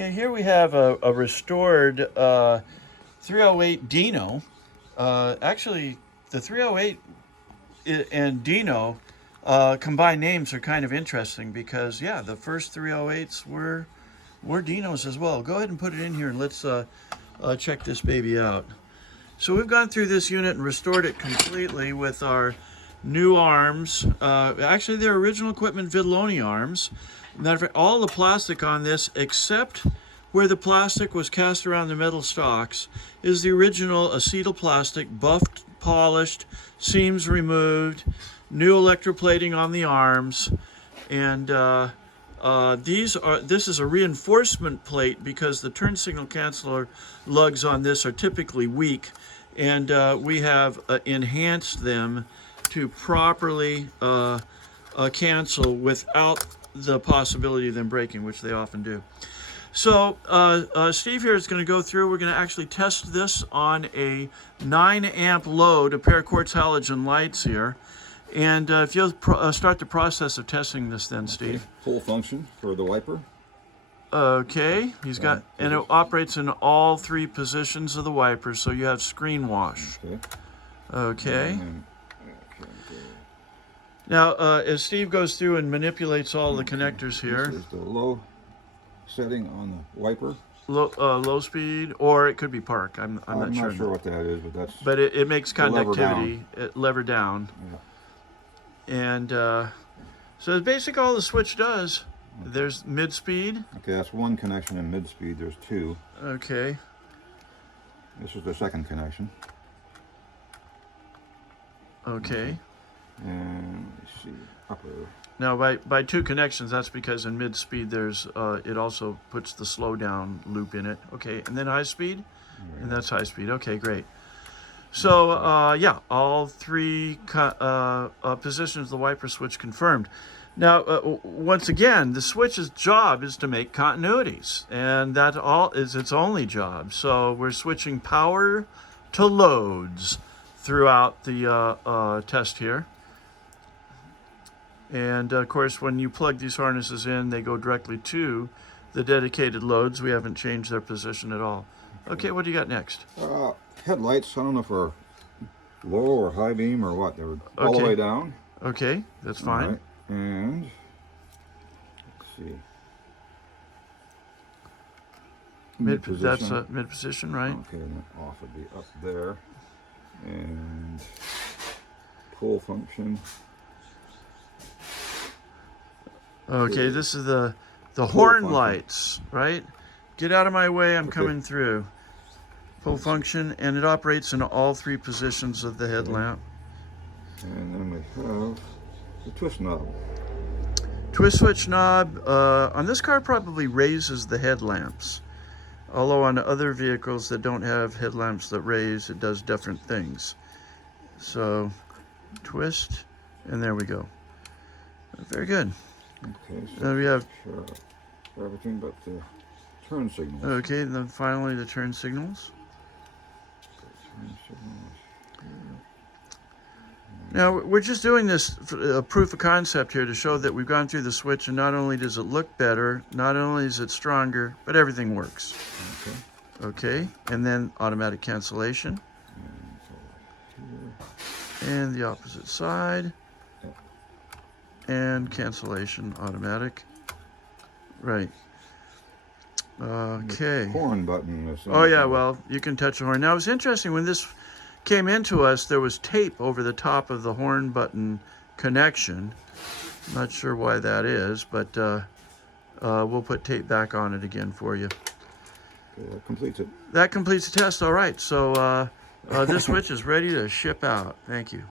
Okay, here we have a restored 308 Dino. Actually, the 308 and Dino combined names are kind of interesting because, yeah, the first 308s were Dinos as well. Go ahead and put it in here and let's check this baby out. So we've gone through this unit and restored it completely with our new arms. Actually, they're original equipment Vidaloni arms. Matter of fact, all the plastic on this, except where the plastic was cast around the metal stocks, is the original acetyl plastic, buffed, polished, seams removed, new electroplating on the arms, and this is a reinforcement plate because the turn signal canceller lugs on this are typically weak, and we have enhanced them to properly cancel without the possibility of them breaking, which they often do. So Steve here is going to go through. We're going to actually test this on a 9 amp load, a pair of quartz halogen lights here. And if you'll start the process of testing this then, Steve. Full function for the wiper. Okay, he's got, and it operates in all 3 positions of the wiper, so you have screen wash. Okay. Now, as Steve goes through and manipulates all the connectors here. This is the low setting on the wiper. Low speed, or it could be park. I'm not sure. I'm not sure what that is, but that's. But it makes conductivity. Lever down. Yeah. And so basically all the switch does. There's mid speed. Okay, that's one connection in mid speed. There's 2. Okay. This is the second connection. Okay. And let's see, upper. Now by 2 connections, that's because in mid speed there's it also puts the slow down loop in it. Okay, and then high speed, and that's high speed. Okay, great. So yeah, all 3 positions of the wiper switch confirmed. Now once again, the switch's job is to make continuities, and that all is its only job. So we're switching power to loads throughout the test here. And of course, when you plug these harnesses in, they go directly to the dedicated loads. We haven't changed their position at all. Okay, what do you got next? Headlights, I don't know if they're low or high beam or what. They were all the way down. Okay, that's fine. Right. And let's see. Mid position. That's mid position, right? Okay, and then off would be up there. And pull function. Okay, this is the horn lights, right? Get out of my way, I'm coming through. Pull function, and it operates in all 3 positions of the headlamp. And then we have the twist knob. Twist switch knob on this car probably raises the headlamps. Although on other vehicles that don't have headlamps that raise, it does different things. So twist, and there we go. Very good. Okay, so then we have for everything but the turn signals. Okay, and then finally the turn signals. Now we're just doing this proof of concept here to show that we've gone through the switch, and not only does it look better, not only is it stronger, but everything works. Okay, and then automatic cancellation. And the opposite side. And cancellation automatic. Right. Okay. The horn button. Oh yeah, well, you can touch the horn. Now it's interesting, when this came into us, there was tape over the top of the horn button connection. Not sure why that is, but we'll put tape back on it again for you. Okay, that completes it. That completes the test. All right, so this switch is ready to ship out. Thank you.